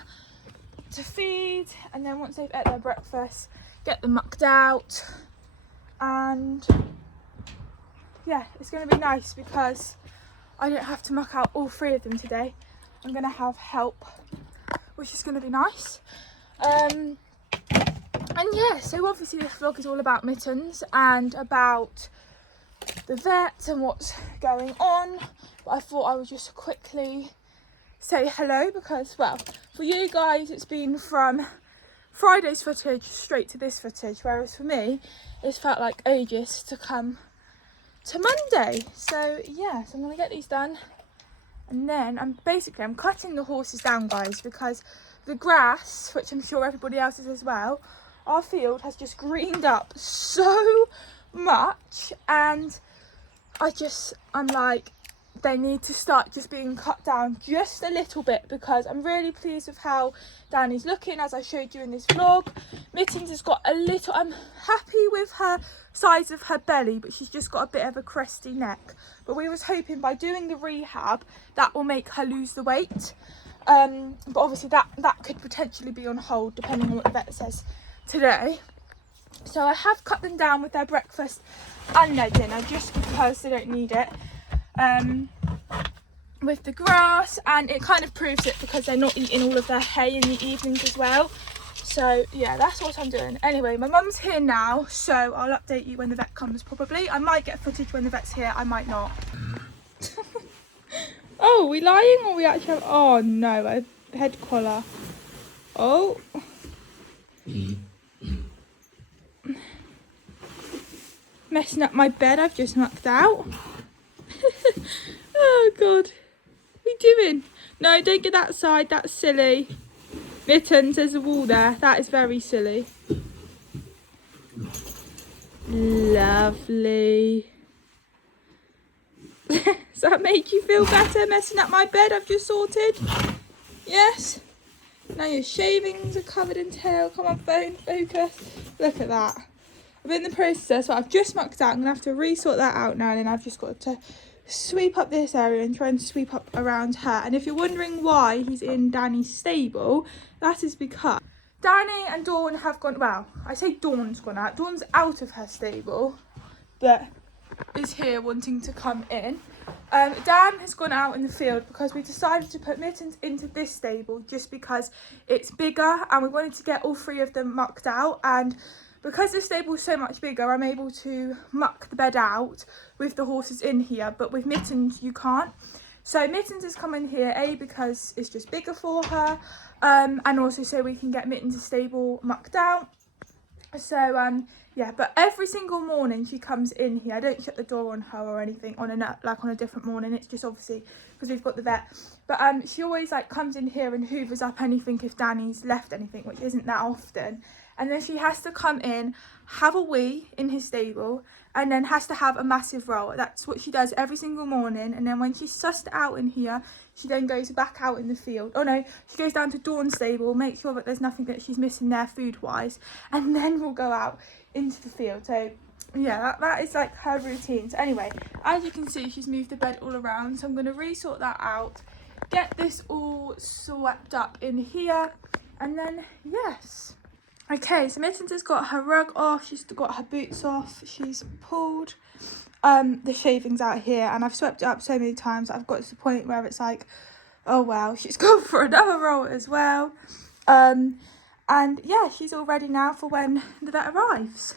to feed, and then once they've ate their breakfast, get them mucked out. And yeah, it's going to be nice because I don't have to muck out all three of them today. I'm going to have help, which is going to be nice. And yeah, so obviously this vlog is all about Mittens and about the vet and what's going on, but I thought I would just quickly say hello, because, well, for you guys it's been from Friday's footage straight to this footage, whereas for me it's felt like ages to come to Monday. So yeah, so I'm gonna get these done, and then I'm cutting the horses down, guys, because the grass, which I'm sure everybody else is as well, our field has just greened up so much, and I'm like, they need to start just being cut down just a little bit, because I'm really pleased with how Danny's looking, as I showed you in this vlog. Mittens has got a little, I'm happy with her size of her belly, but she's just got a bit of a cresty neck. But we was hoping by doing the rehab that will make her lose the weight. But obviously that could potentially be on hold depending on what the vet says today. So I have cut them down with their breakfast and their dinner just because they don't need it. With the grass, and it kind of proves it because they're not eating all of their hay in the evenings as well. So yeah, that's what I'm doing. Anyway, my mum's here now, so I'll update you when the vet comes probably. I might get footage when the vet's here, I might not. Oh, are we lying or we actually have, oh no, a head collar. Oh. Messing up my bed I've just mucked out. Oh god. What are you doing? No, don't get that side, that's silly. Mittens, there's a wall there. That is very silly. Lovely. Does that make you feel better, messing up my bed I've just sorted? Yes? Now your shavings are covered in tail. Come on, phone, focus. Look at that. I'm in the process, but I've just mucked out. I'm going to have to re-sort that out now, and then I've just got to sweep up this area and try and sweep up around her. And if you're wondering why he's in Danny's stable, that is because Danny and Dawn have gone, well, I say Dawn's gone out. Dawn's out of her stable, but is here wanting to come in. Dan has gone out in the field because we decided to put Mittens into this stable just because it's bigger, and we wanted to get all three of them mucked out. And because this stable is so much bigger, I'm able to muck the bed out with the horses in here, but with Mittens you can't. So Mittens has come in here, A, because it's just bigger for her, and also so we can get Mittens' stable mucked out. So yeah, but every single morning she comes in here. I don't shut the door on her or anything on a different morning. It's just obviously because we've got the vet. But she always like comes in here and hoovers up anything if Danny's left anything, which isn't that often. And then she has to come in, have a wee in his stable, and then has to have a massive roll. That's what she does every single morning. And then when she's sussed out in here, she then goes back out in the field. Oh no, she goes down to Dawn's stable, make sure that there's nothing that she's missing there food-wise, and then we'll go out into the field. So yeah, that is like her routine. So anyway, as you can see, she's moved the bed all around. So I'm going to re-sort that out, get this all swept up in here, and then yes. Okay, so Mittens has got her rug off, she's got her boots off, she's pulled the shavings out here, and I've swept it up so many times I've got to the point where it's like, oh wow, she's gone for another roll as well. And yeah, she's all ready now for when the vet arrives.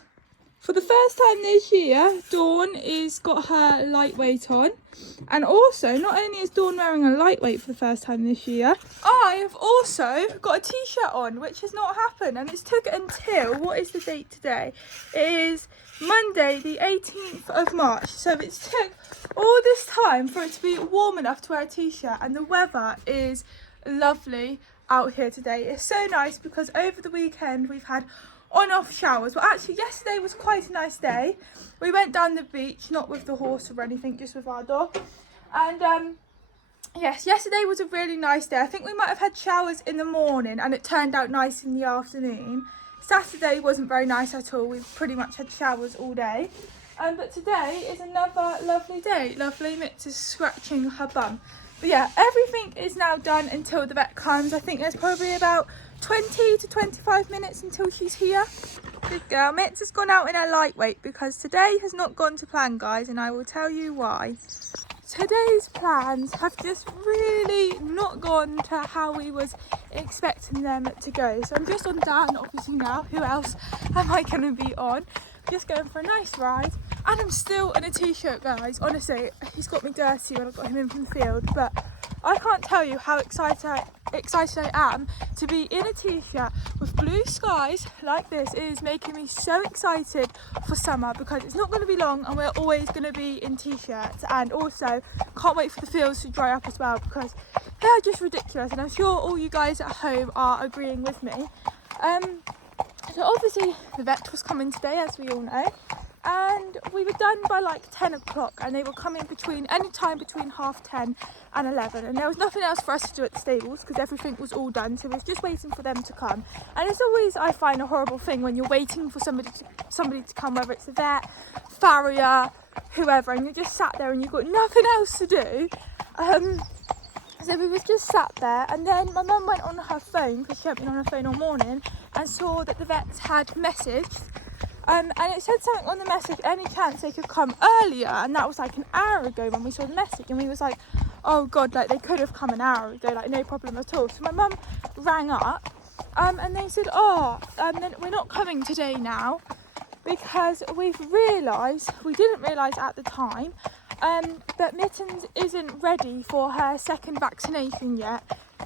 For the first time this year, Dawn is got her lightweight on. And also, not only is Dawn wearing a lightweight for the first time this year, I have also got a t-shirt on, which has not happened. And it's took until, what is the date today? It is Monday, the 18th of March. So it's took all this time for it to be warm enough to wear a t-shirt. And the weather is lovely out here today. It's so nice because over the weekend we've had on-off showers. Well, actually yesterday was quite a nice day. We went down the beach, not with the horse or anything, just with our dog. And yes, yesterday was a really nice day. I think we might have had showers in the morning and it turned out nice in the afternoon. Saturday wasn't very nice at all. We've pretty much had showers all day. But today is another lovely day. Lovely. Mitz is scratching her bum. But yeah, everything is now done until the vet comes. I think there's probably about 20 to 25 minutes until she's here. Good girl. Mitz has gone out in her lightweight because today has not gone to plan, guys, and I will tell you why. Today's plans have just really not gone to how we was expecting them to go. So I'm just on Dan, obviously, now. Who else am I going to be on? Just going for a nice ride. And I'm still in a t-shirt, guys. Honestly, he's got me dirty when I got him in from the field. But I can't tell you how excited I am to be in a t-shirt with blue skies like this is making me so excited for summer, because it's not going to be long and we're always going to be in t-shirts. And also can't wait for the fields to dry up as well, because they are just ridiculous, and I'm sure all you guys at home are agreeing with me. So obviously the vet was coming today, as we all know, and we were done by like 10 o'clock, and they were coming any time between 10:30 and 11, and there was nothing else for us to do at the stables because everything was all done, so we was just waiting for them to come. And it's always, I find, a horrible thing when you're waiting for somebody to come, whether it's a vet, farrier, whoever, and you're just sat there and you've got nothing else to do. So we was just sat there, and then my mum went on her phone, because she hadn't been on her phone all morning, and saw that the vets had messaged, and it said something on the message, any chance they could come earlier, and that was like an hour ago when we saw the message, and we was like, oh god, like they could have come an hour ago, like no problem at all. So my mum rang up, and they said, then we're not coming today now, because we didn't realise at the time, but Mittens isn't ready for her second vaccination yet.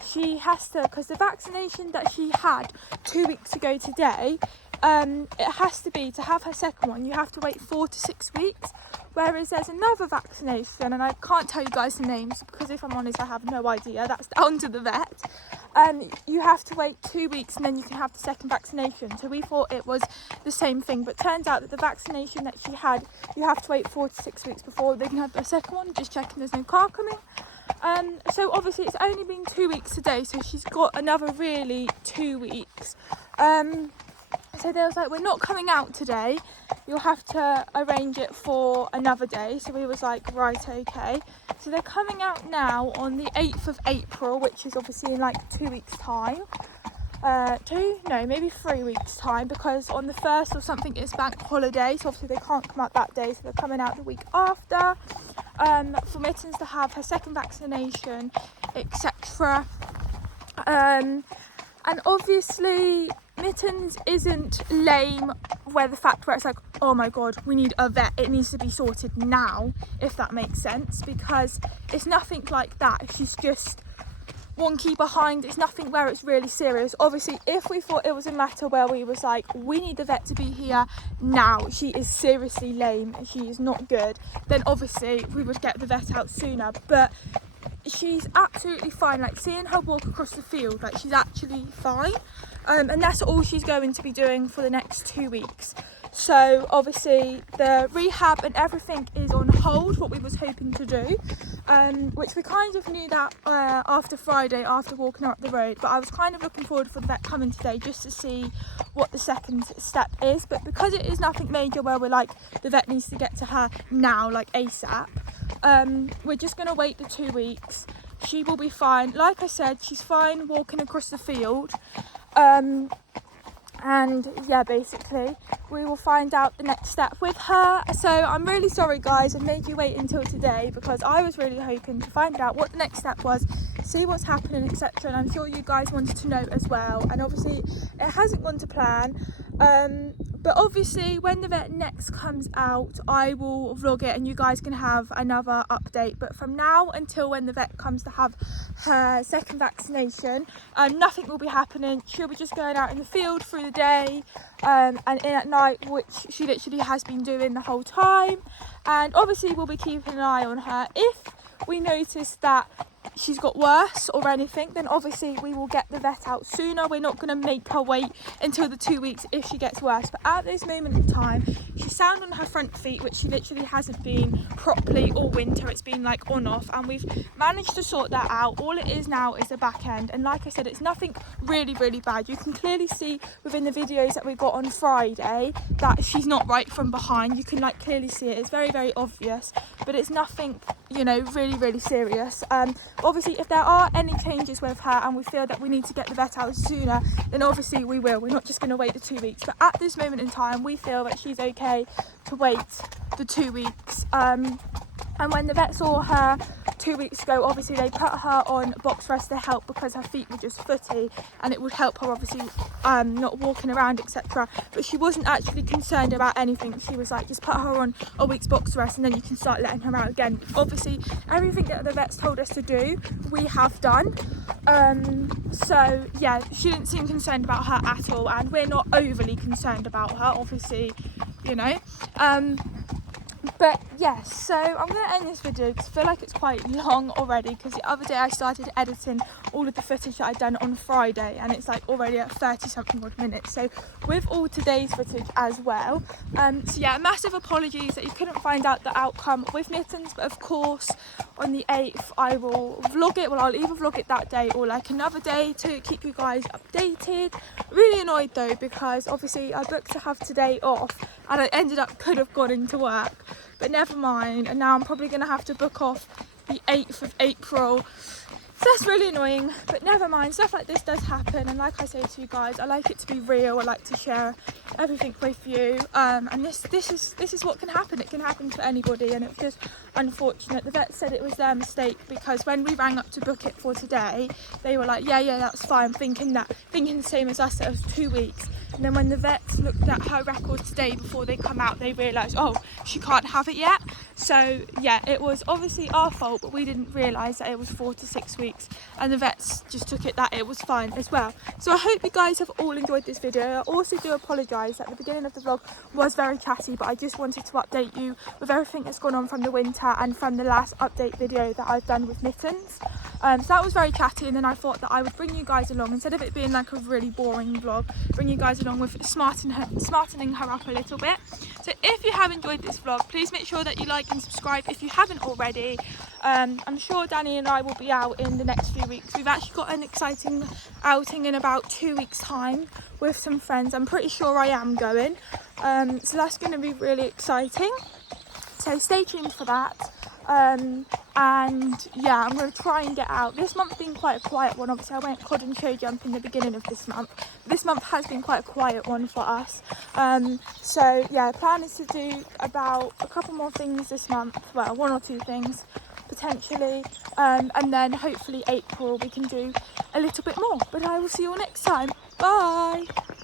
She has to, because the vaccination that she had 2 weeks ago today, it has to be, to have her second one, you have to wait 4 to 6 weeks. Whereas there's another vaccination, and I can't tell you guys the names because if I'm honest I have no idea, that's down to the vet. You have to wait 2 weeks and then you can have the second vaccination. So we thought it was the same thing, but turns out that the vaccination that she had, you have to wait 4 to 6 weeks before they can have the second one. Just checking there's no car coming. So obviously it's only been 2 weeks today, so she's got another really 2 weeks. So they was like, we're not coming out today, you'll have to arrange it for another day. So we was like, right, okay. So they're coming out now on the 8th of April, which is obviously in like 2 weeks time. Maybe 3 weeks time, because on the 1st or something it's bank holiday, so obviously they can't come out that day, so they're coming out the week after, for Mittens to have her second vaccination, etc. And obviously Mittens isn't lame where the fact where it's like, oh my god, we need a vet, it needs to be sorted now, if that makes sense, because it's nothing like that. She's just wonky behind, it's nothing where it's really serious. Obviously if we thought it was a matter where we was like, we need the vet to be here now, she is seriously lame and she is not good, then obviously we would get the vet out sooner. But she's absolutely fine, like seeing her walk across the field, like she's actually fine, and that's all she's going to be doing for the next 2 weeks. So obviously the rehab and everything is on hold, what we was hoping to do, which we kind of knew that after Friday, after walking her up the road, but I was kind of looking forward for the vet coming today just to see what the second step is. But because it is nothing major where we're like, the vet needs to get to her now, like ASAP, we're just going to wait the 2 weeks. She will be fine. Like I said, she's fine walking across the field. And yeah, basically we will find out the next step with her. So I'm really sorry guys, I made you wait until today, because I was really hoping to find out what the next step was, see what's happening, etc. And I'm sure you guys wanted to know as well, and obviously it hasn't gone to plan. But obviously when the vet next comes out, I will vlog it and you guys can have another update. But from now until when the vet comes to have her second vaccination, nothing will be happening. She'll be just going out in the field through the day and in at night, which she literally has been doing the whole time. And obviously we'll be keeping an eye on her. If we notice that she's got worse or anything, then obviously we will get the vet out sooner. We're not going to make her wait until the 2 weeks if she gets worse. But at this moment in time, she's sound on her front feet, which she literally hasn't been properly all winter. It's been like on off, and we've managed to sort that out. All it is now is the back end, and like I said, it's nothing really bad. You can clearly see within the videos that we got on Friday that she's not right from behind. You can like clearly see it. It's very obvious, but it's nothing, you know, really serious. Obviously if there are any changes with her and we feel that we need to get the vet out sooner, then obviously we will. We're not just going to wait the 2 weeks, but at this moment in time we feel that she's okay to wait the 2 weeks. And when the vet saw her 2 weeks ago, obviously they put her on box rest to help because her feet were just footy, and it would help her obviously not walking around, etc. But she wasn't actually concerned about anything. She was like, just put her on a week's box rest and then you can start letting her out again. Obviously everything that the vets told us to do, we have done. So yeah, she didn't seem concerned about her at all, and we're not overly concerned about her, obviously, you know. But yes, so I'm going to end this video because I feel like it's quite long already, because the other day I started editing all of the footage that I'd done on Friday, and it's like already at 30 something odd minutes, so with all today's footage as well. So yeah, massive apologies that you couldn't find out the outcome with Mittens, but of course on the 8th I will vlog it. Well, I'll either vlog it that day or like another day to keep you guys updated. Really annoyed though, because obviously I booked to have today off and I ended up could have gone into work, but never mind, and now I'm probably going to have to book off the 8th of April. So that's really annoying, but never mind, stuff like this does happen, and like I say to you guys, I like it to be real. I like to share everything with you, and this is what can happen. It can happen to anybody, and it's just unfortunate. The vet said it was their mistake, because when we rang up to book it for today, they were like, yeah, that's fine, thinking the same as us, that it was 2 weeks. And then when the vets looked at her records today before they come out, they realised, oh, she can't have it yet. So yeah, it was obviously our fault, but we didn't realise that it was 4 to 6 weeks, and the vets just took it that it was fine as well. So I hope you guys have all enjoyed this video. I also do apologise that the beginning of the vlog was very chatty, but I just wanted to update you with everything that's gone on from the winter and from the last update video that I've done with Mittens. So that was very chatty, and then I thought that I would bring you guys along, instead of it being like a really boring vlog, bring you guys along with smartening her up a little bit. So if you have enjoyed this vlog, please make sure that you like and subscribe if you haven't already. I'm sure Danny and I will be out in the next few weeks. We've actually got an exciting outing in about 2 weeks time with some friends. I'm pretty sure I am going, so that's going to be really exciting, so stay tuned for that. And yeah, I'm going to try and get out. This month's been quite a quiet one. Obviously I went cod and show jump in the beginning of this month. This month has been quite a quiet one for us. So yeah, plan is to do about a couple more things this month, well, 1 or 2 things potentially, and then hopefully April we can do a little bit more. But I will see you all next time. Bye.